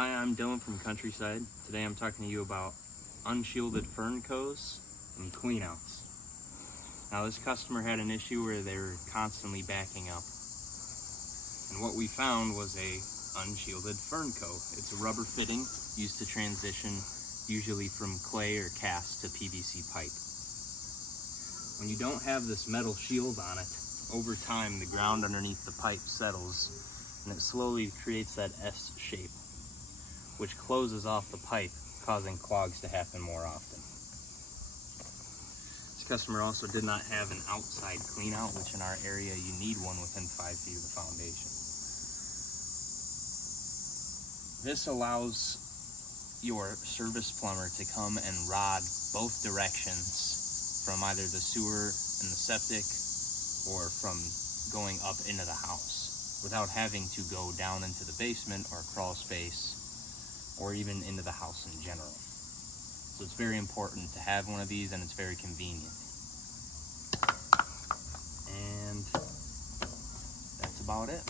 Hi, I'm Dylan from Countryside. Today I'm talking to you about unshielded fern coes and cleanouts. Now this customer had an issue where they were constantly backing up. And what we found was a unshielded fern coe. It's a rubber fitting used to transition usually from clay or cast to PVC pipe. When you don't have this metal shield on it, over time the ground underneath the pipe settles and it slowly creates that S shape, which closes off the pipe, causing clogs to happen more often. This customer also did not have an outside clean out, which in our area you need one within 5 feet of the foundation. This allows your service plumber to come and rod both directions from either the sewer and the septic or from going up into the house without having to go down into the basement or crawl space or even into the house in general. So it's very important to have one of these, and it's very convenient. And that's about it.